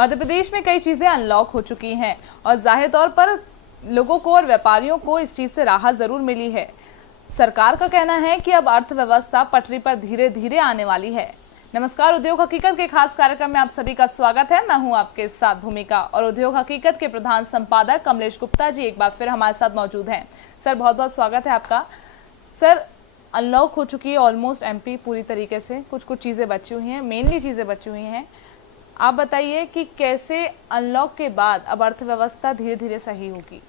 मध्य प्रदेश में कई चीजें अनलॉक हो चुकी हैं और जाहिर तौर पर लोगों को और व्यापारियों को इस चीज से राहत जरूर मिली है। सरकार का कहना है कि अब अर्थव्यवस्था पटरी पर धीरे धीरे आने वाली है। नमस्कार, उद्योग हकीकत के खास कार्यक्रम में आप सभी का स्वागत है। मैं हूं आपके साथ भूमिका और उद्योग हकीकत के प्रधान संपादक कमलेश गुप्ता जी एक बार फिर हमारे साथ मौजूद हैं। सर, बहुत बहुत स्वागत है आपका। सर, अनलॉक हो चुकी है ऑलमोस्ट एमपी पूरी तरीके से, कुछ चीजें बची हुई हैं, मेनली चीजें बची हुई हैं। आप बताइए कि कैसे अनलॉक के बाद अब अर्थव्यवस्था धीरे धीरे सही होगी?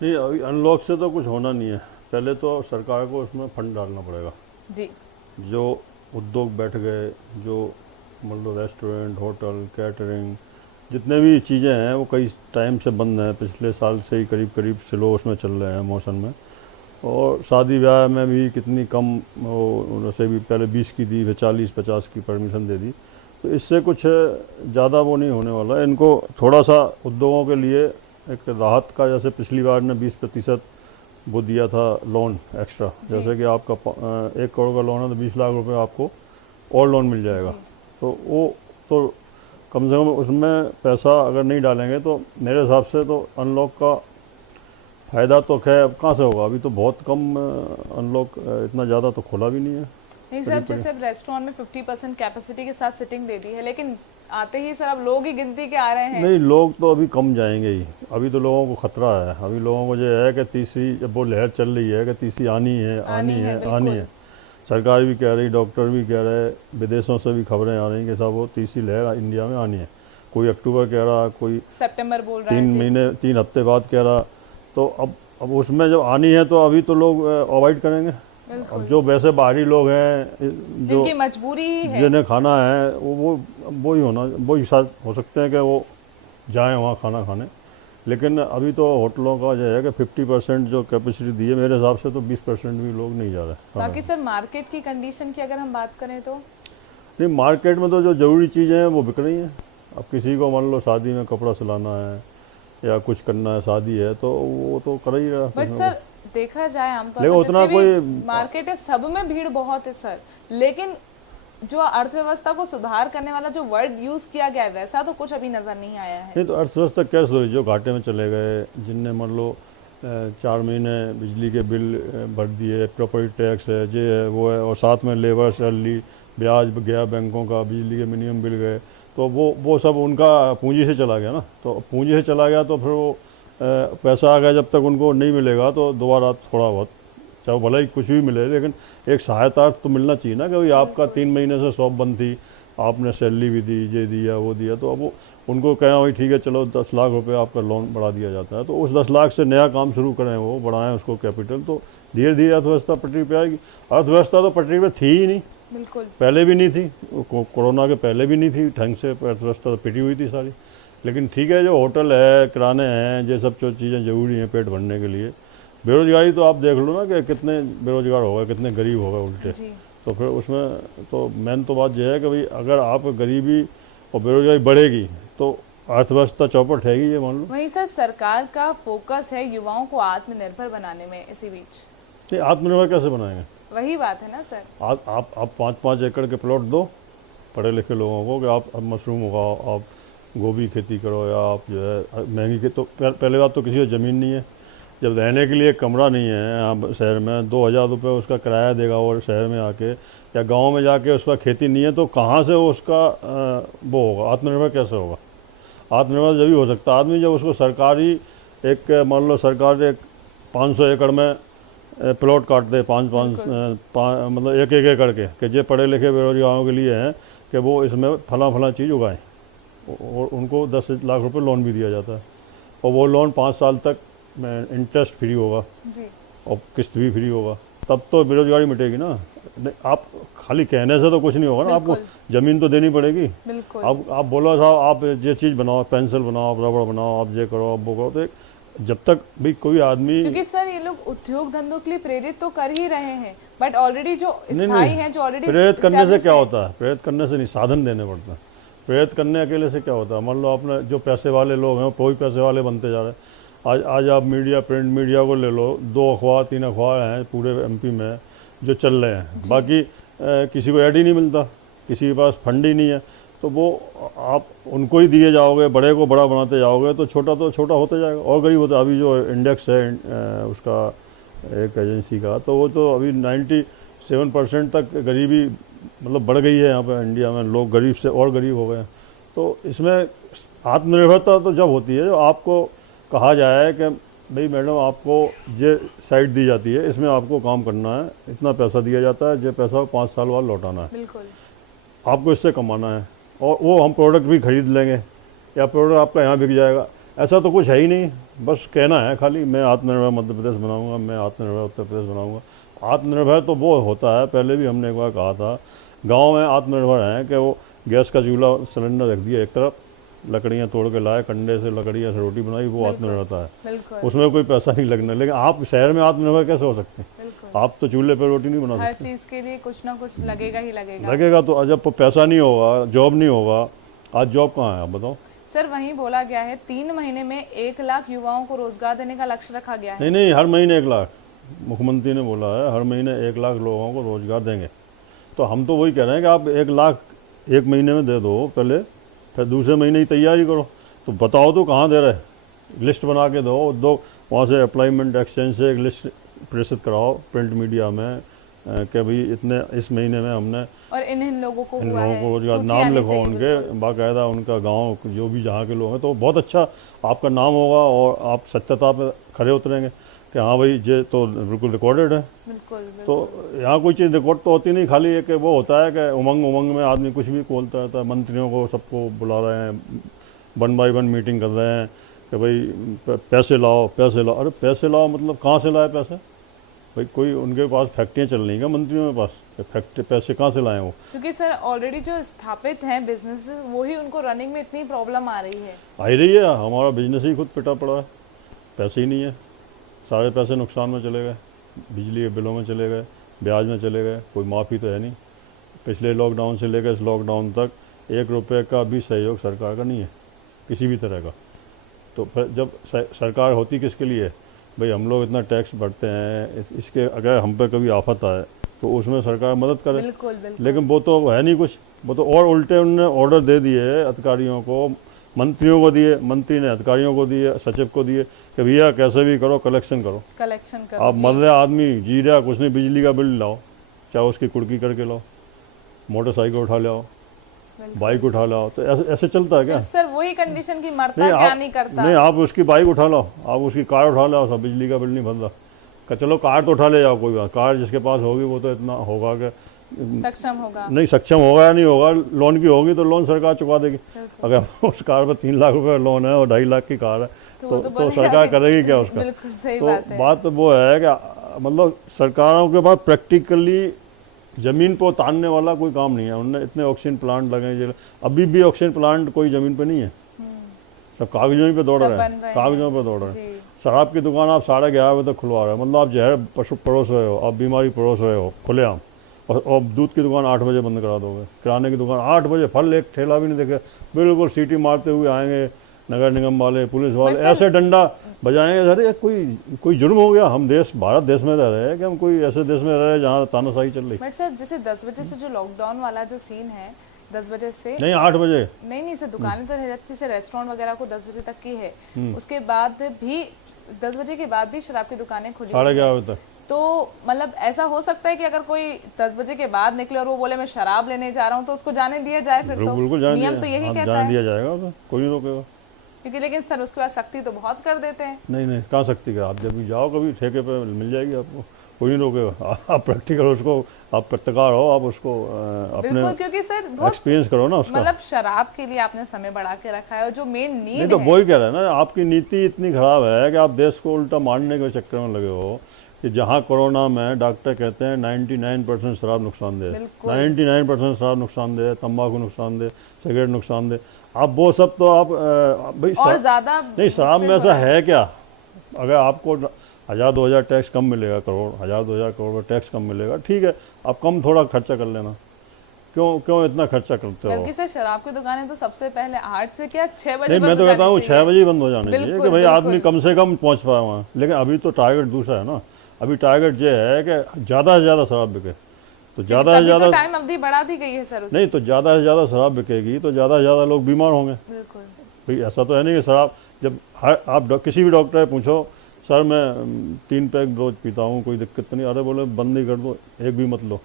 नहीं, अभी अनलॉक से तो कुछ होना नहीं है। पहले तो सरकार को उसमें फंड डालना पड़ेगा जी। जो उद्योग बैठ गए, जो मतलब रेस्टोरेंट, होटल, कैटरिंग, जितने भी चीज़ें हैं वो कई टाइम से बंद हैं। पिछले साल से ही करीब करीब स्लो उसमें चल रहे हैं मौसम में। और शादी ब्याह में भी कितनी कम उनसे भी पहले 20 की दी, फिर 40-50 की परमिशन दे दी। तो इससे कुछ ज़्यादा वो नहीं होने वाला है। इनको थोड़ा सा उद्योगों के लिए एक राहत का, जैसे पिछली बार ने 20% वो दिया था लोन एक्स्ट्रा, जैसे कि आपका 1 करोड़ का लोन है तो 20 लाख रुपए आपको और लोन मिल जाएगा। तो वो तो कम से कम उसमें पैसा अगर नहीं डालेंगे तो मेरे हिसाब से तो अनलॉक का फ़ायदा तो खैर अब कहाँ से होगा। अभी तो बहुत कम अनलॉक, इतना ज़्यादा तो खोला भी नहीं है। नहीं सर, जैसे रेस्टोरेंट में 50% कैपेसिटी के साथ सिटिंग दे दी है, लेकिन आते ही सर अब लोग ही गिनती के आ रहे हैं। नहीं, लोग तो अभी कम जाएंगे ही। अभी तो लोगों को खतरा है। अभी लोगों को जो है कि तीसरी, जब वो लहर चल रही है कि तीसरी आनी है। सरकार भी कह रही, डॉक्टर भी कह रहे, विदेशों से भी खबरें आ रही कि साहब वो तीसरी लहर इंडिया में आनी है। कोई अक्टूबर कह रहा, कोई सितंबर बोल रहा है, 3 हफ्ते बाद कह रहा। तो अब उसमें जब आनी है तो अभी तो लोग अवॉइड करेंगे। अब जो वैसे बाहरी लोग हैं, जो जिनकी मजबूरी ही है, जिन्हें खाना है, वो ही शायद हो सकते हैं कि वो जाएं वहाँ खाना खाने। लेकिन अभी तो होटलों का जो है कि 50% जो कैपेसिटी दी है, मेरे हिसाब से तो 20% भी लोग नहीं जा रहे। बाकी सर मार्केट की कंडीशन की अगर हम बात करें तो नहीं, मार्केट में तो जो ज़रूरी चीज़ें हैं वो बिक रही हैं। अब किसी को मान लो शादी में कपड़ा सिलाना है या कुछ करना है, शादी है, तो वो तो कर ही रहा। बट सर देखा जाए आमतौर पर उतना कोई मार्केट है, सब में भीड़ बहुत है सर, लेकिन जो अर्थव्यवस्था को सुधार करने वाला जो वर्ड यूज किया गया है वैसा तो कुछ अभी नजर नहीं आया है। नहीं तो अर्थव्यवस्था क्या सुधरी? जो घाटे में चले गए, जिनने मान लो 4 महीने बिजली के बिल भर दिए, प्रॉपर्टी टैक्स है, ये है वो है, और साथ में लेबर सैलरी, ब्याज गया बैंकों का, बिजली के मिनिमम बिल गए, तो वो सब उनका पूंजी से चला गया ना। तो पूंजी से चला गया तो फिर वो पैसा आ गया, जब तक उनको नहीं मिलेगा तो दोबारा थोड़ा बहुत, चाहे भले ही कुछ भी मिले, लेकिन एक सहायता तो मिलना चाहिए ना। कि भाई आपका 3 महीने से शॉप बंद थी, आपने सैलरी भी दी, ये दिया वो दिया, तो अब वो उनको कहें भाई ठीक है चलो 10 लाख रुपए आपका लोन बढ़ा दिया जाता है, तो उस 10 लाख से नया काम शुरू करें, वो बढ़ाएं उसको कैपिटल, तो धीरे धीरे अर्थव्यवस्था पटरी पे आएगी। अर्थव्यवस्था तो पटरी पे थी ही नहीं, बिल्कुल पहले भी नहीं थी, कोरोना के पहले भी नहीं थी ढंग से। अर्थव्यवस्था तो पिटी हुई थी सारी। लेकिन ठीक है, जो होटल है, किराने हैं, ये सब जो चीज़ें ज़रूरी हैं पेट भरने के लिए। बेरोजगारी तो आप देख लो ना कि कितने बेरोजगार हो गए, कितने गरीब हो गए उल्टे। तो फिर उसमें तो मेन तो बात यह है कि भाई अगर आप गरीबी और बेरोजगारी बढ़ेगी तो अर्थव्यवस्था चौपट रहेगी, ये मान लो। वहीं सर सरकार का फोकस है युवाओं को आत्मनिर्भर बनाने में। इसी बीच आत्मनिर्भर कैसे बनाएंगे? वही बात है ना सर। आप 5-5 एकड़ के प्लॉट दो पढ़े लिखे लोगों को कि आप मशरूम उगाओ, आप गोभी खेती करो, या आप जो है महंगी के, तो पहले बात तो किसी को ज़मीन नहीं है, जब रहने के लिए कमरा नहीं है यहाँ शहर में, 2000 रुपये उसका किराया देगा और शहर में आके, या गांव में जाके उसका खेती नहीं है, तो कहाँ से उसका वो होगा? आत्मनिर्भर कैसे होगा? आत्मनिर्भर जब भी हो सकता आदमी जब उसको सरकारी, एक मान लो सरकार एक 500 एकड़ में प्लॉट काट दे, मतलब 1-1 एकड़ के, कि जो पढ़े लिखे बेरोजगारों के लिए हैं कि वो इसमें फला चीज़ उगाएं, और उनको 10 लाख रुपए लोन भी दिया जाता है, और वो लोन 5 साल तक में इंटरेस्ट फ्री होगा और किस्त भी फ्री होगा, तब तो बेरोजगारी मिटेगी ना। आप खाली कहने से तो कुछ नहीं होगा ना, आपको ज़मीन तो देनी पड़ेगी। आप बोलो साहब आप ये चीज़ बनाओ, पेंसिल बनाओ, आप रबड़ बनाओ, आप ये करो, आप वो करो, तो जब तक भी कोई आदमी, क्योंकि सर ये लोग उद्योग धंधों के लिए प्रेरित तो कर ही रहे हैं, बट ऑलरेडी जो स्थायी हैं, जो ऑलरेडी प्रेरित करने से क्या होता है? प्रेरित करने से नहीं, साधन देने पड़ते हैं। प्रेरित करने अकेले से क्या होता है? मान लो आपने जो पैसे वाले लोग हैं वो पैसे वाले बनते जा रहे हैं। आज आप मीडिया, प्रिंट मीडिया को ले लो, 2 अखबार 3 अखबार हैं पूरे एमपी में जो चल रहे हैं, बाकी किसी को ऐड ही नहीं मिलता, किसी के पास फंड ही नहीं है, तो तो वो आप उनको ही दिए जाओगे, बड़े को बड़ा बनाते जाओगे तो छोटा होते जाएगा और गरीब होता। अभी जो इंडेक्स है उसका एक एजेंसी का, तो वो तो अभी 97% तक गरीबी मतलब बढ़ गई है यहाँ पे इंडिया में, लोग गरीब से और गरीब हो गए हैं। तो इसमें आत्मनिर्भरता तो जब होती है जो आपको कहा जाए कि भाई मैडम आपको ये साइट दी जाती है, इसमें आपको काम करना है, इतना पैसा दिया जाता है, ये पैसा 5 साल बाद लौटाना है, बिल्कुल आपको इससे कमाना है और वो हम प्रोडक्ट भी खरीद लेंगे या प्रोडक्ट आपका यहाँ बिक जाएगा। ऐसा तो कुछ है ही नहीं, बस कहना है खाली मैं आत्मनिर्भर मध्य प्रदेश बनाऊंगा, मैं आत्मनिर्भर उत्तर प्रदेश बनाऊंगा। आत्मनिर्भर तो वो होता है, पहले भी हमने एक बार कहा था, गांव में आत्मनिर्भर हैं कि वो गैस का चूल्हा सिलेंडर रख दिया एक तरफ, लकड़ियाँ तोड़ के लाए, कंडे से लकड़ियाँ से रोटी बनाई, वो आत्मनिर्भरता है, बिल्कुल उसमें कोई पैसा नहीं लगना। लेकिन आप शहर में आत्मनिर्भर कैसे हो सकते हैं? बिल्कुल आप तो चूल्हे पर रोटी नहीं बना हर सकते। चीज के लिए कुछ ना कुछ लगेगा ही लगेगा। लगेगा तो जब पैसा नहीं होगा, जॉब नहीं होगा, आज जॉब कहाँ है आप बताओ? सर वहीं बोला गया है 3 महीने में 1 लाख युवाओं को रोजगार देने का लक्ष्य रखा गया है। नहीं, हर महीने 1 लाख, मुख्यमंत्री ने बोला है हर महीने 1 लाख लोगों को रोजगार देंगे। तो हम तो वही कह रहे हैं कि आप 1 लाख 1 महीने में दे दो पहले, फिर दूसरे महीने की तैयारी करो। तो बताओ तो कहाँ दे रहे, लिस्ट बना के दो वहाँ से एम्प्लॉयमेंट एक्सचेंज से एक लिस्ट प्रेषित कराओ प्रिंट मीडिया में कि भाई इतने इस महीने में हमने और इन लोगों को इन हुआ लोगों है, को रोजगार, सूची नाम आनी लिखो चाहिए, उनके बिल्कुल। बाकायदा, उनका गांव जो भी जहाँ के लोग हैं, तो बहुत अच्छा आपका नाम होगा और आप सत्यता पे खरे उतरेंगे कि हाँ भाई ये तो बिल्कुल रिकॉर्डेड है। बिल्कुल तो बिल्कुल यहाँ कोई चीज़ रिकॉर्ड तो होती नहीं, खाली एक वो होता है कि उमंग में आदमी कुछ भी बोलता रहता है। मंत्रियों को सबको बुला रहे हैं, 1 बाय 1 मीटिंग कर रहे हैं कि भाई पैसे लाओ पैसे लाओ। अरे पैसे लाओ मतलब कहाँ से लाए पैसे? भाई कोई उनके पास फैक्ट्रियाँ चल रही हैं मंत्रियों के पास, फैक्ट्री पैसे कहाँ से लाए वो? क्योंकि सर ऑलरेडी जो स्थापित हैं बिजनेस, वही उनको रनिंग में इतनी प्रॉब्लम आ रही है। आ ही रही है, हमारा बिजनेस ही खुद पिटा पड़ा है, पैसे ही नहीं है, सारे पैसे नुकसान में चले गए, बिजली के बिलों में चले गए, ब्याज में चले गए, कोई माफ़ी तो है नहीं। पिछले लॉकडाउन से लेकर इस लॉकडाउन तक 1 रुपये का भी सहयोग सरकार का नहीं है किसी भी तरह का। तो फिर जब सरकार होती किसके लिए? भाई हम लोग इतना टैक्स भरते हैं, इसके अगर हम पे कभी आफत आए तो उसमें सरकार मदद करे। बिल्कुल बिल्कुल लेकिन वो तो है नहीं कुछ, वो तो और उल्टे उन्होंने ऑर्डर दे दिए अधिकारियों को, मंत्रियों को दिए, मंत्री ने अधिकारियों को दिए, सचिव को दिए कि भैया कैसे भी करो कलेक्शन करो। आप जी। मर रहे आदमी जी रहा कुछ नहीं, बिजली का बिल लाओ, चाहे उसकी कुर्की करके लाओ, मोटरसाइकिल उठा लाओ, बाइक उठा लाओ। तो ऐसे चलता है क्या? सर वही कंडीशन की मरता नहीं, क्या आप नहीं करता। नहीं, आप उसकी बाइक उठा लो, आप उसकी कार उठा लो, सब बिजली का बिल नहीं भर रहा। चलो कार तो उठा ले जाओ, कोई बात, कार जिसके पास होगी वो तो इतना होगा कि सक्षम होगा। नहीं, सक्षम होगा या नहीं होगा, लोन की होगी तो लोन सरकार चुका देगी। अगर उस कार पर 3 लाख रुपए लोन है और 2.5 लाख की कार है तो सरकार करेगी क्या उसका? बिल्कुल सही तो बात है। बात वो है कि मतलब सरकारों के पास प्रैक्टिकली ज़मीन पर उतारने वाला कोई काम नहीं है। उन्होंने इतने ऑक्सीजन प्लांट लगे, अभी भी ऑक्सीजन प्लांट कोई ज़मीन पे नहीं है, सब कागजों पे दौड़ रहे हैं, कागजों पे दौड़ रहे हैं। शराब की दुकान आप 11:30 बजे तक खुलवा रहे हो, मतलब आप जहर पशु परोस रहे हो, आप बीमारी परोस रहे हो खुलेआम। और दूध की दुकान 8 बजे बंद करा दोगे, किराने की दुकान 8 बजे, फल एक ठेला भी नहीं देखे, बिल्कुल सीटी मारते हुए आएंगे नगर निगम वाले, पुलिस वाले, ऐसे डंडा बजाएंगे। अरे कोई जुर्म हो गया? हम देश, भारत देश में रह रहे हैं कि हम कोई ऐसे देश में रह रहे हैं जहाँ तानाशाही चल रही? बट सर जैसे 10 बजे से जो लॉकडाउन वाला जो सीन है, 10 बजे से नहीं, 8 बजे नहीं सर, दुकानें तो है, जैसे रेस्टोरेंट वगैरह को 10 बजे तक की है, उसके बाद भी 10 बजे के बाद भी शराब की दुकानें खुली 11:30 बजे तक। तो मतलब ऐसा हो सकता है कि अगर कोई 10 बजे के बाद निकले और वो बोले मैं शराब लेने जा रहा हूँ तो उसको जाने दिया जाए? फिर तो बिल्कुल जाने नियम तो यही कहता जाने है। दिया जाएगा, उसे कोई नहीं रोकेगा। क्योंकि लेकिन सर उसके बाद सख्ती तो बहुत कर देते हैं। नहीं, कहाँ सख्ती का? आप जब भी जाओ कभी ठेके पे मिल जाएगी आपको, कोई नहीं रोकेगा। आप प्रैक्टिकल उसको, आप पत्रकार हो, आप उसको अपने क्योंकि सर बहुत एक्सपीरियंस करो ना उसका। मतलब शराब के लिए आपने समय बढ़ा के रखा है और जो मेन नीड नहीं तो वही कह रहे हैं ना, आपकी नीति इतनी खराब है कि आप देश को उल्टा मारने के चक्कर में लगे हो कि जहाँ कोरोना में डॉक्टर कहते हैं 99% शराब नुकसानदेह, 99% शराब नुकसानदेह, तंबाकू नुकसानदेह, सिगरेट नुकसानदेह। आप वो सब तो आप भाई और ज्यादा नहीं, शराब में ऐसा है क्या? अगर आपको 1000-2000 टैक्स कम मिलेगा, करोड़ 1000-2000 करोड़ का टैक्स कम मिलेगा, ठीक है, आप कम थोड़ा खर्चा कर लेना। क्यों इतना खर्चा करते हो? बल्कि सर शराब की दुकानें तो सबसे पहले 8 से क्या 6 बजे नहीं, मैं तो कहता हूँ 6 बजे ही बंद हो जाने चाहिए कि भाई आदमी कम से कम पहुँच पाए वहाँ। लेकिन अभी तो टारगेट दूसरा है ना, अभी टारगेट ये है कि ज़्यादा से ज़्यादा शराब बिके, तो ज़्यादा से तभी ज़्यादा तो टाइम अवधि बढ़ा दी गई है सर उसकी। नहीं, तो ज़्यादा से ज़्यादा शराब बिकेगी तो ज़्यादा से ज़्यादा लोग बीमार होंगे। बिल्कुल। भाई ऐसा तो है नहीं कि शराब जब आप किसी भी डॉक्टर से पूछो, सर मैं 3 पैक रोज पीता हूँ, कोई दिक्कत तो नहीं, अरे बोले बंद ही कर दो, एक भी मत लो।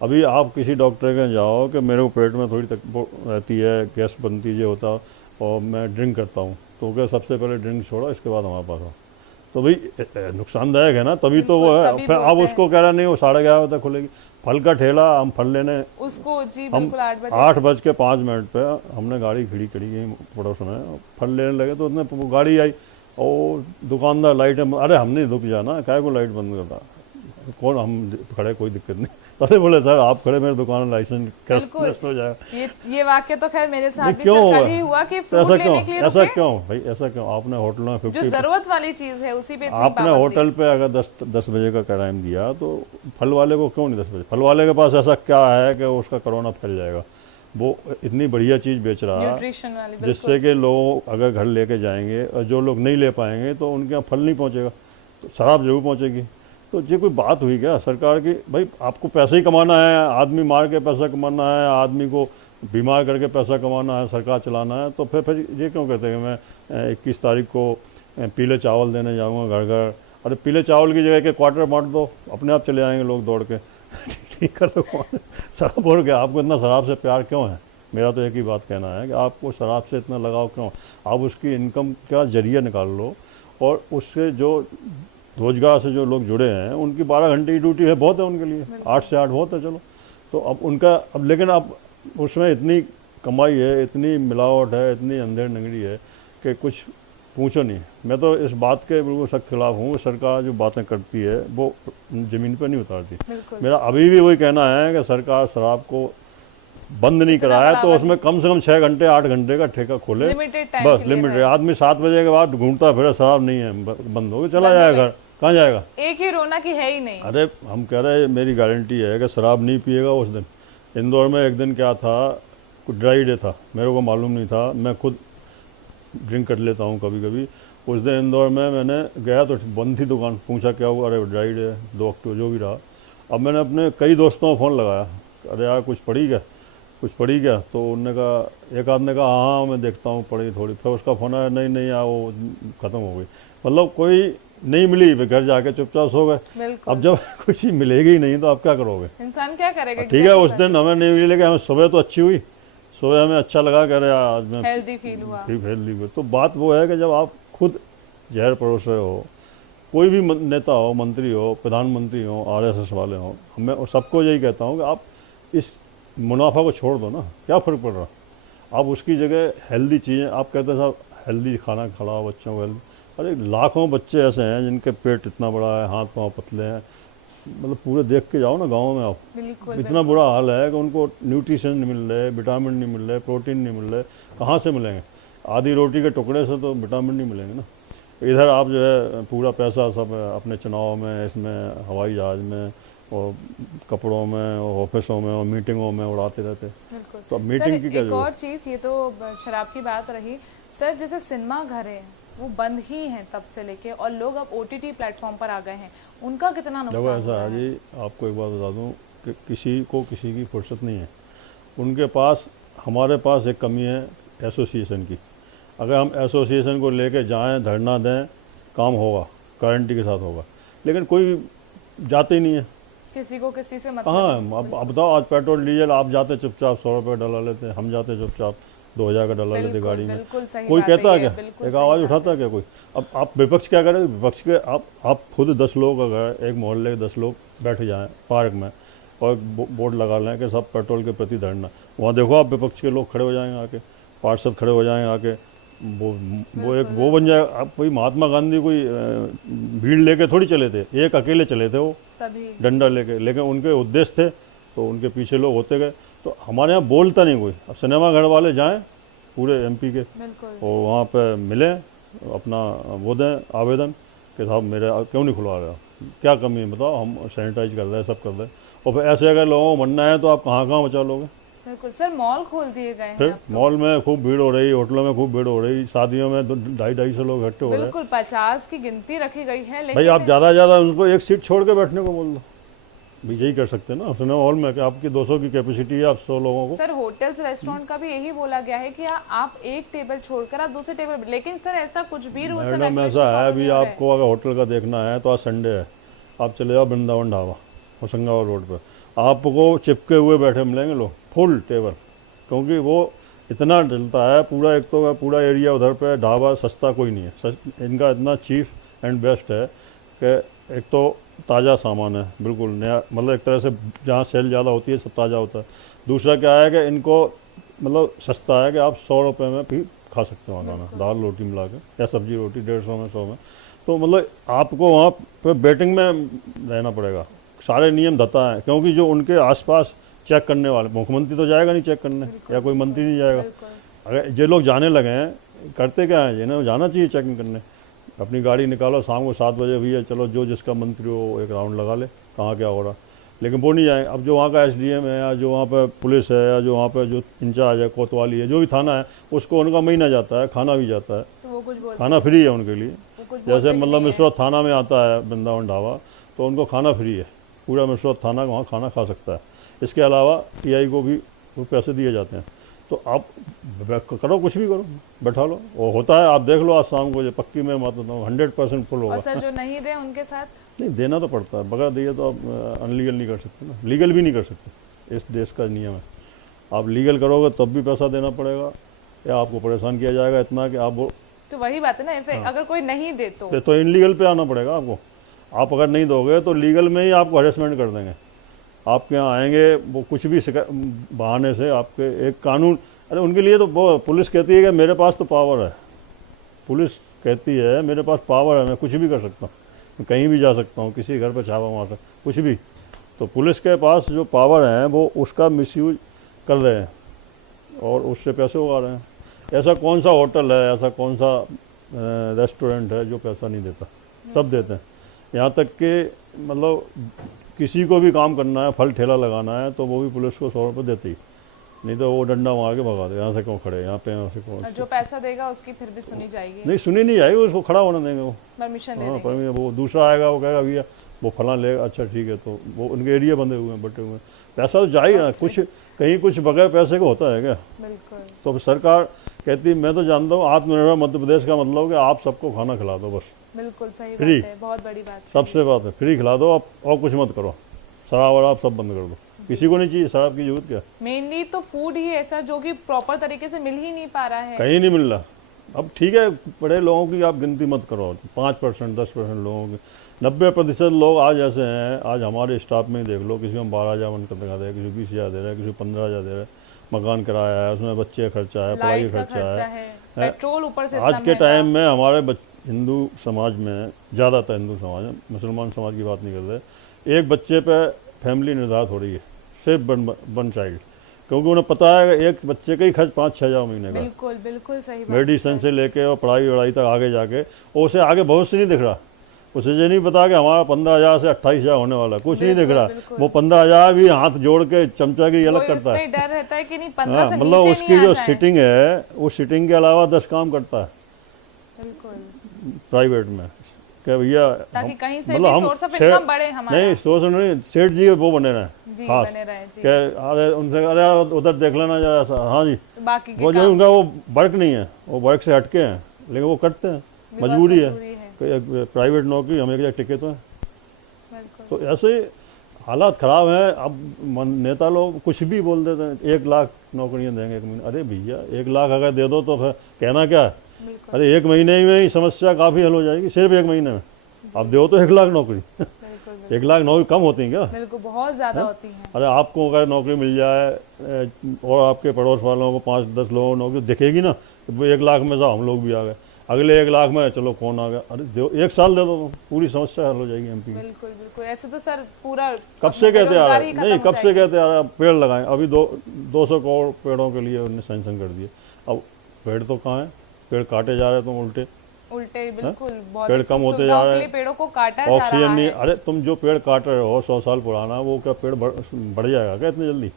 अभी आप किसी डॉक्टर के जाओ कि मेरे को पेट में थोड़ी तकलीफ रहती है, गैस बनती है, होता और मैं ड्रिंक करता हूँ, तो क्या सबसे पहले ड्रिंक छोड़ो, इसके बाद हमारे पास आओ। तो भाई नुकसानदायक है ना, तभी तो वो बिल्कुल, है। तभी फिर आप बोलते हैं। उसको कह रहा नहीं, वो 11:30 तक खुलेगी। फल का ठेला, हम फल लेने उसको जी हम बिल्कुल 8 बजे 8:05 पे हमने गाड़ी खड़ी करी गई पड़ोस में, फल लेने लगे तो उसने वो गाड़ी आई और दुकानदार लाइट, अरे हमने रुक जाना, काय को लाइट बंद करता, कौन हम खड़े, कोई दिक्कत नहीं। अरे बोले सर आप खड़े, मेरे दुकान में लाइसेंस बिल्कुल। कैसे हो जाएगा। ये वाक्य तो खैर मेरे साथ नहीं, भी क्यों सर हुआ? कल ही हुआ कि तो फ्रूट ऐसा लेने के क्यों, लिए ऐसा रुके, क्यों भाई, ऐसा क्यों? आपने होटल में जो 50, जरूरत वाली चीज है उसी पे इतनी आपने पाबंदी। होटल पे अगर 10 बजे का टाइम दिया तो फल वाले को क्यों नहीं 10 बजे? फल वाले के पास ऐसा क्या है कि उसका कोरोना फैल जाएगा? वो इतनी बढ़िया चीज़ बेच रहा है न्यूट्रिशन वाली जिससे कि लोग अगर घर लेके जाएंगे और जो लोग नहीं ले पाएंगे तो उनके यहाँ फल नहीं पहुँचेगा, तो शराब जरूर पहुँचेगी। तो ये कोई बात हुई क्या सरकार की? भाई आपको पैसे ही कमाना है, आदमी मार के पैसा कमाना है, आदमी को बीमार करके पैसा कमाना है, सरकार चलाना है, तो फिर ये क्यों कहते हैं कि मैं 21 तारीख को पीले चावल देने जाऊँगा घर घर? अरे पीले चावल की जगह के क्वार्टर बांट दो, अपने आप चले आएंगे लोग दौड़ के। ठीक कर दो। शराब बोल के आपको इतना शराब से प्यार क्यों है? मेरा तो एक ही बात कहना है कि आपको शराब से इतना लगाव क्यों? आप उसकी इनकम का जरिया निकाल लो, और उससे जो रोजगार से जो लोग जुड़े हैं उनकी 12 घंटे की ड्यूटी है, बहुत है उनके लिए, 8 से 8 बहुत है। चलो तो अब उनका अब, लेकिन अब उसमें इतनी कमाई है, इतनी मिलावट है, इतनी अंधेर नंगड़ी है कि कुछ पूछो नहीं। मैं तो इस बात के बिल्कुल सख्त खिलाफ हूँ। सरकार जो बातें करती है वो ज़मीन पर नहीं उतारती। मेरा अभी भी वही कहना है कि सरकार शराब को बंद नहीं कराया तो उसमें कम से कम 6 घंटे 8 घंटे का ठेका खोले, बस लिमिटेड। आदमी 7 बजे के बाद घूमता फिर, शराब नहीं है, बंद हो गया, चला जाएगा घर, कहाँ जाएगा? एक ही रोना की है ही नहीं। अरे हम कह रहे हैं, मेरी गारंटी है कि शराब नहीं पिएगा उस दिन। इंदौर में एक दिन क्या था, कुछ ड्राई डे था, मेरे को मालूम नहीं था, मैं खुद ड्रिंक कर लेता हूँ कभी कभी। उस दिन इंदौर में मैंने गया तो बंद थी दुकान, पूछा क्या हुआ, अरे ड्राई डे 2 अक्टूबर जो भी रहा। अब मैंने अपने कई दोस्तों को फ़ोन लगाया, अरे यार कुछ पड़ी क्या, कुछ पड़ी क्या? तो उनने कहा, एक आदमी ने कहा हाँ मैं देखता हूँ पड़ी थोड़ी, फिर उसका फ़ोन आया, नहीं नहीं यार वो ख़त्म हो गई। मतलब कोई नहीं मिली, फिर घर जाके चुपचाप सो गए। अब जब कोई चीज़ मिलेगी ही नहीं तो आप क्या करोगे? इंसान क्या करेगा? ठीक है, उस दिन हमें नहीं मिली, लेकिन हमें सुबह तो अच्छी हुई, सुबह हमें अच्छा लगा, कह रहे आज मैं हेल्दी फील हुआ। हेल्दी हुई। तो बात वो है कि जब आप खुद जहर परोस रहे हो, कोई भी नेता हो, मंत्री हो, प्रधानमंत्री हो, RSS वाले हो, मैं सबको यही कहता हूँ कि आप इस मुनाफा को छोड़ दो ना, क्या फ़र्क पड़ रहा? आप उसकी जगह हेल्दी चीज़ें, आप कहते हैं साहब हेल्दी खाना खिलाओ बच्चों को, हेल्दी। अरे लाखों बच्चे ऐसे हैं जिनके पेट इतना बड़ा है, हाथ पाँव पतले हैं, मतलब पूरे देख के जाओ ना गाँव में आप, इतना बुरा हाल है कि उनको न्यूट्रिशन नहीं मिल रहे, विटामिन नहीं मिल रहे, प्रोटीन नहीं मिल रहे, कहाँ से मिलेंगे? आधी रोटी के टुकड़े से तो विटामिन नहीं मिलेंगे ना। इधर आप जो है पूरा पैसा सब अपने चुनाव में, इसमें हवाई जहाज़ में और कपड़ों में और ऑफिसों में और मीटिंगों में उड़ाते रहते। तो अब मीटिंग की क्या एक और चीज़, ये तो शराब की बात रही सर, जैसे सिनेमा घर है वो बंद ही हैं तब से लेके, और लोग अब OTT प्लेटफॉर्म पर आ गए हैं, उनका कितना नुकसान ऐसा है जी, आपको एक बात बता दूं कि किसी को किसी की फुर्सत नहीं है। उनके पास, हमारे पास एक कमी है एसोसिएशन की। अगर हम एसोसिएशन को लेके जाएं, धरना दें, काम होगा, गारंटी के साथ होगा, लेकिन कोई जाते ही नहीं है। किसी को किसी से मतलब हाँ, अब बताओ, आज पेट्रोल डीजल आप जाते चुपचाप 100 रुपये डला लेते, हम जाते चुपचाप 2000 का डला लेते गाड़ी में। कोई कहता है क्या? एक आवाज़ उठाता है क्या कोई? अब आप विपक्ष क्या करें? विपक्ष के आप खुद 10 लोग, अगर एक मोहल्ले के 10 लोग बैठ जाएं पार्क में और बोर्ड लगा लें कि सब पेट्रोल के प्रति धरना, वहाँ देखो आप विपक्ष के लोग खड़े हो जाएंगे आके, पार्षद खड़े हो जाएंगे आके, वो बन जाए। अब कोई महात्मा गांधी कोई भीड़ लेके थोड़ी चले थे, एक अकेले चले थे वो डंडा लेके, लेकिन उनके उद्देश्य थे तो उनके पीछे लोग होते गए। तो हमारे यहाँ बोलता नहीं कोई। अब सिनेमा घर वाले जाएं पूरे MP के और वहाँ पे मिले, अपना वो दें आवेदन कि साहब मेरे क्यों नहीं खुलवा रहे, क्या कमी है बताओ, हम सैनिटाइज कर रहे हैं, सब कर रहे हैं। और फिर ऐसे अगर लोगों को मनना है तो आप कहाँ कहाँ बचा लोगे? बिल्कुल सर, मॉल खोल दिए गए हैं। फिर मॉल में खूब भीड़ हो रही, होटलों में खूब भीड़ हो रही, शादियों में 250-250 लोग इकट्ठे हो रहे हैं। बिल्कुल 50 की गिनती रखी गई है, लेकिन भाई आप ज़्यादा से ज़्यादा उनको एक सीट छोड़ के बैठने को बोल दो, भी यही कर सकते हैं ना सिनेमा हॉल में कि आपकी 200 की कैपेसिटी है, आप 100 लोगों को। सर होटल्स रेस्टोरेंट का भी यही बोला गया है कि आप एक टेबल छोड़कर आप दूसरे टेबल, लेकिन सर ऐसा कुछ भी रूल्स एंड मैडम रेगुलेशन ऐसा है, फॉलो अभी नहीं हो रहे। आपको अगर होटल का देखना है तो आज संडे है, आप चले जाओ वृंदावन ढाबा होशंगाबाद रोड पर, आपको चिपके हुए बैठे मिलेंगे लोग, फुल टेबल, क्योंकि वो इतना चलता है पूरा। एक तो पूरा एरिया उधर पे ढाबा सस्ता कोई नहीं है, इनका इतना चीप एंड बेस्ट है कि एक तो ताज़ा सामान है, बिल्कुल नया, मतलब एक तरह से जहाँ सेल ज़्यादा होती है सब ताज़ा होता है। दूसरा क्या है कि इनको मतलब सस्ता है कि आप 100 रुपये में भी खा सकते हो खाना, दाल रोटी मिला के या सब्जी रोटी 150 में 100 में। तो मतलब आपको वहाँ पे बेटिंग में रहना पड़ेगा, सारे नियम धता है, क्योंकि जो उनके आसपास चेक करने वाले, मुख्यमंत्री तो जाएगा नहीं चेक करने या कोई मंत्री नहीं जाएगा। अगर ये लोग जाने लगे हैं, करते क्या है, जिन्हें जाना चाहिए चेकिंग करने, अपनी गाड़ी निकालो शाम को 7 बजे, भैया चलो जो जिसका मंत्री हो एक राउंड लगा ले कहाँ क्या हो रहा, लेकिन वो नहीं जाए। अब जो वहाँ का एसडीएम है या जो वहाँ पर पुलिस है या जो वहाँ पर जो इंचार्ज है, कोतवाली है, जो भी थाना है, उसको उनका महीना जाता है, खाना भी जाता है, तो वो कुछ बोलते खाना फ्री है उनके लिए। कुछ जैसे मतलब मिश्रत थाना में आता है वृंदावन ढाबा, तो उनको खाना फ्री है, पूरा मिश्रत थाना वहाँ खाना खा सकता है। इसके अलावा टीआई को भी वो पैसे दिए जाते हैं। तो आप करो, कुछ भी करो, बैठा लो, वो होता है। आप देख लो आज शाम को, जो पक्की मैं मानता हूँ 100% फुल होगा। और सर जो नहीं दे उनके साथ नहीं, देना तो पड़ता है, बगैर दिए तो आप अनलीगल नहीं कर सकते ना, लीगल भी नहीं कर सकते, इस देश का नियम है। आप लीगल करोगे तब भी पैसा देना पड़ेगा या आपको परेशान किया जाएगा इतना कि आप वो, तो वही बात है ना, अगर कोई नहीं दे तो इनलीगल पे आना पड़ेगा आपको। आप अगर नहीं दोगे तो लीगल में ही आपको हरेसमेंट कर देंगे, आपके यहाँ आएंगे वो कुछ भी बहाने से, आपके एक कानून। अरे उनके लिए तो वो पुलिस कहती है कि मेरे पास तो पावर है, पुलिस कहती है मेरे पास पावर है, मैं कुछ भी कर सकता हूँ, मैं कहीं भी जा सकता हूँ, किसी घर पर छापा मार सकता, कुछ भी। तो पुलिस के पास जो पावर है वो उसका मिसयूज कर रहे हैं और उससे पैसे उगा रहे हैं। ऐसा कौन सा होटल है, ऐसा कौन सा रेस्टोरेंट है जो पैसा नहीं देता? सब देते हैं। यहाँ तक कि मतलब किसी को भी काम करना है, फल ठेला लगाना है, तो वो भी पुलिस को 100 रुपये देती ही, नहीं तो वो डंडा मार के भगा दे, यहाँ से क्यों खड़े, यहाँ पे यहाँ से कौन। जो पैसा देगा उसकी फिर भी सुनी जाएगी? नहीं, सुनी नहीं जाएगी, उसको खड़ा होने देंगे, वो परमिशन दे हाँ देंगे। परमिशन। वो दूसरा आएगा, वो कहेगा भैया वो फला लेगा, अच्छा ठीक है, तो वो उनके एरिया बंधे हुए हैं, बटे हुए हैं, पैसा तो जा ही ना, कुछ कहीं कुछ बगैर पैसे का होता है क्या? बिल्कुल। तो सरकार कहती है, मैं तो जानता हूँ आत्मनिर्भर मध्य प्रदेश का मतलब कि आप सबको खाना खिला दो, बस बिल्कुल सही फ्री, बात है, बहुत बड़ी बात है। सबसे बात है फ्री खिला दो आप, और कुछ मत करो, शराब वराब सब बंद कर दो, किसी को नहीं चाहिए शराब की जरूरत क्या। मेनली तो फूड ही ऐसा जो कि प्रॉपर तरीके से मिल ही नहीं पा रहा है, कहीं नहीं मिल रहा। अब ठीक है, बड़े लोगों की आप गिनती मत करो, 5% 10% लोगों की, 90% लोग आज ऐसे हैं। आज हमारे स्टाफ में ही देख लो, किसी को 12,000 बनकर दिखा दे, किसी को 20,000 दे रहा है, किसी को 15,000 दे रहा है, मकान किराया है, उसमें बच्चे का खर्चा है, पढ़ाई लाइट का का खर्चा खर्चा है। है, पेट्रोल ऊपर से आज इतना के टाइम महंगा। में हमारे हिंदू समाज में, ज़्यादातर हिंदू समाज में, मुसलमान समाज की बात नहीं करते, एक बच्चे पे फैमिली निर्धारित हो रही है, सिर्फ वन चाइल्ड, क्योंकि उन्हें पता है कि एक बच्चे का ही खर्च 5-6 हज़ार महीने का, बिल्कुल बिल्कुल सही बात है मेडिसिन सर। से लेके और पढ़ाई वढ़ाई तक आगे जाके, और उसे आगे भविष्य नहीं दिख रहा। उसे ये नहीं पता कि हमारा 15,000 से 28,000 होने वाला, कुछ नहीं दिख रहा। बिल्कुल। वो 15,000 भी हाथ जोड़ के चमचागिरी अलग करता है। उसमें डर रहता है कि नहीं 15 से मतलब नीचे उसकी नहीं जो आ जाए। सिटिंग है, वो सिटिंग के अलावा 10 काम करता है बिल्कुल, प्राइवेट में, क्या भैया ताकि कहीं से मतलब भी हम सोर्स ऑफ सेठ- इनकम बढ़े हमारा। नहीं सोच नहीं, सेठ जी वो बने रहे जी खास, बने रहे जी, क्या अरे उनसे अरे उधर देख लेना जरा, हाँ जी, बाकी के वो जो काम उनका वो वर्क नहीं है, वो वर्क से हटके हैं, लेकिन वो करते हैं, भी बहुत मजबूरी है, जरूरी है। प्राइवेट नौकरी हम एक जगह टिके तो हैं। बिल्कुल। तो ऐसे हालात ख़राब हैं। अब नेता लोग कुछ भी बोल देते हैं, 1 लाख नौकरियां देंगे 1 महीने। अरे भैया 1 लाख अगर दे दो तो फिर कहना क्या है? बिल्कुल अरे 1 महीने में ही समस्या काफ़ी हल हो जाएगी, सिर्फ 1 महीने में। आप दो तो 1 लाख नौकरी बिल्कुल 1 लाख नौकरी कम होती हैं क्या? बिल्कुल बहुत ज्यादा होती है। अरे आपको अगर नौकरी मिल जाए और आपके पड़ोस वालों को 5-10 लोगों को नौकरी दिखेगी ना, तो 1 लाख में से हम लोग भी आ गए, अगले 1 लाख में चलो कौन आ गया। अरे दो 1 साल दे दो तो पूरी समस्या हल हो जाएगी एमपी की। बिल्कुल बिल्कुल, ऐसे तो सर पूरा कब से कहते आ रहे, बेरोजगारी नहीं खत्म हो कब से जाएगी। कहते आ रहे पेड़ लगाएं, अभी 200 करोड़ पेड़ों के लिए उन्होंने सैंक्शन कर दिए। अब पेड़ तो कहाँ है, पेड़ काटे जा रहे हैं, तुम उल्टे उल्टे बिल्कुल बहुत पेड़ ही कम होते जा सुविधाओं रहे के हैं, लिए पेड़ों को काटा जा ऑक्सीजन रहा नहीं। है। अरे तुम जो पेड़ काट रहे हो 100 साल पुराना, वो क्या पेड़ बढ़ जाएगा क्या इतनी जल्दी?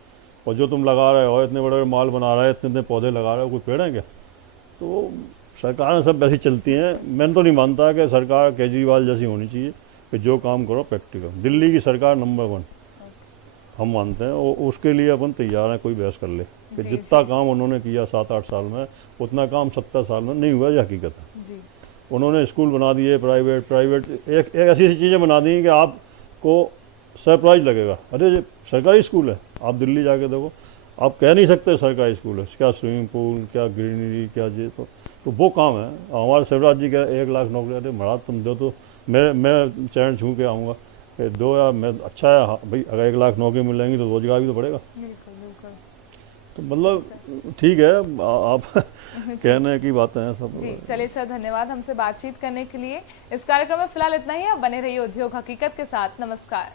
और जो तुम लगा रहे हो, इतने बड़े बड़े माल बना रहे हो, इतने इतने पौधे लगा रहे हो, कोई पेड़ है क्या? तो सरकारें सब ऐसी चलती हैं। मैं तो नहीं मानता कि सरकार केजरीवाल जैसी होनी चाहिए कि जो काम करो प्रैक्टिकल। दिल्ली की सरकार नंबर 1, हम मानते हैं, और उसके लिए अपन तैयार हैं, कोई बहस कर ले कि जी, जितना काम उन्होंने किया 7-8 साल में, उतना काम 70 साल में नहीं हुआ, ये हकीकत है। जी, उन्होंने स्कूल बना दिए प्राइवेट, एक ऐसी ऐसी चीज़ें बना दी कि आपको सरप्राइज लगेगा, अरे ये सरकारी स्कूल है। आप दिल्ली जाके देखो, आप कह नहीं सकते सरकारी स्कूल है, क्या स्विमिंग पूल, क्या ग्रीनरी, क्या ये, तो वो काम है। हमारे शिवराज जी का 1 लाख नौकरी, अरे महाराज तुम दो तो मैं चरण छू के आऊँगा कि दो यार, मैं अच्छा है। हाँ भाई, अगर 1 लाख नौकरी मिल जाएंगी तो रोजगार भी तो बढ़ेगा। बिल्कुल बिल्कुल। तो मतलब ठीक है, आप कहने की बातें हैं सब। जी चलिए सर, धन्यवाद हमसे बातचीत करने के लिए। इस कार्यक्रम में फिलहाल इतना ही। आप बने रहिए उद्योग हकीकत के साथ। नमस्कार।